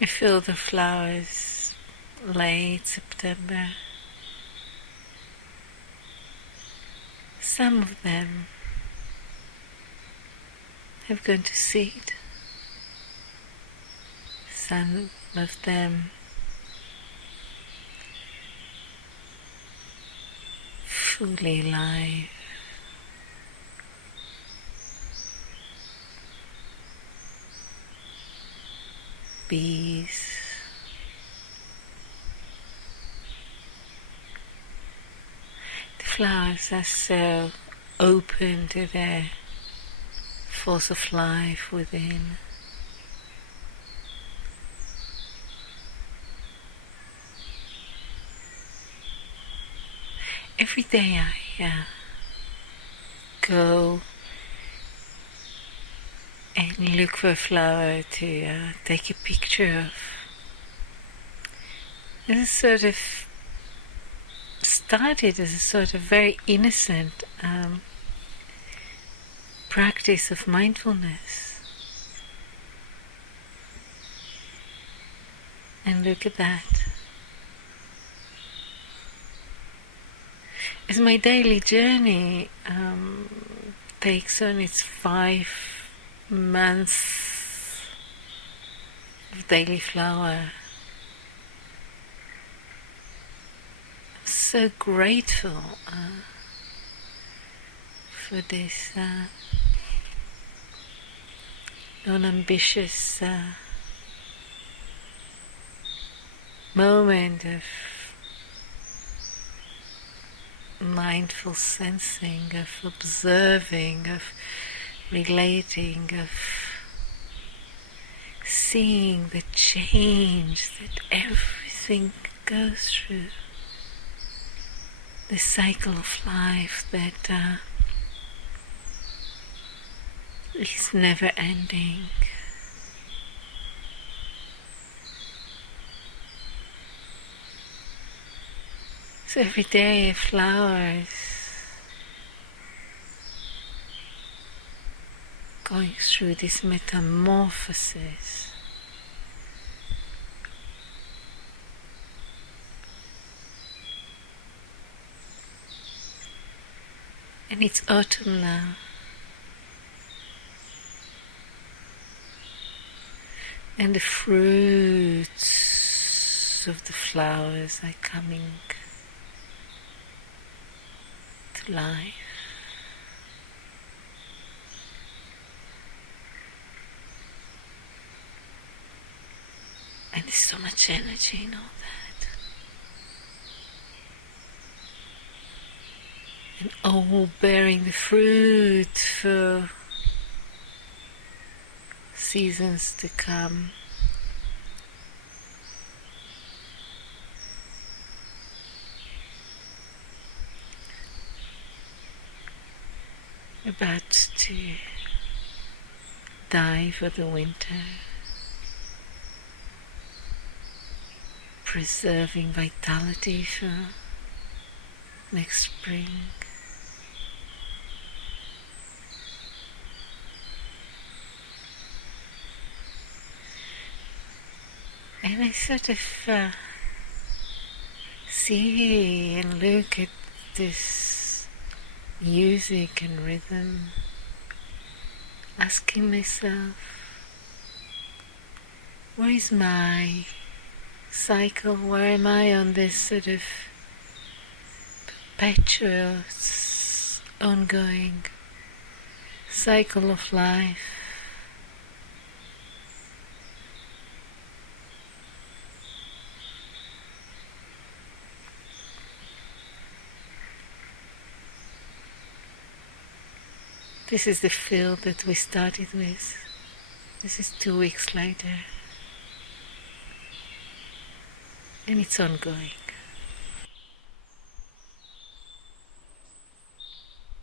You feel the flowers late September. Some of them have gone to seed. Some of them fully alive. Bees. The flowers are so open to their force of life within. Every day I go and look for a flower to take a picture of. This is sort of started as a sort of very innocent practice of mindfulness. And look at that. As my daily journey takes on its 5 months of daily flower, I'm so grateful for this non-ambitious moment of mindful sensing, of observing, of relating, of seeing the change that everything goes through, the cycle of life that is never ending. So every day a flower is going through this metamorphosis. And it's autumn now. And the fruits of the flowers are coming to life. And there's so much energy in all that. And all bearing the fruit for seasons to come. About to die for the winter, preserving vitality for next spring. And I sort of see and look at this music and rhythm, asking myself, where is my cycle? Where am I on this sort of perpetual, ongoing cycle of life? This is the field that we started with. This is 2 weeks later. And it's ongoing.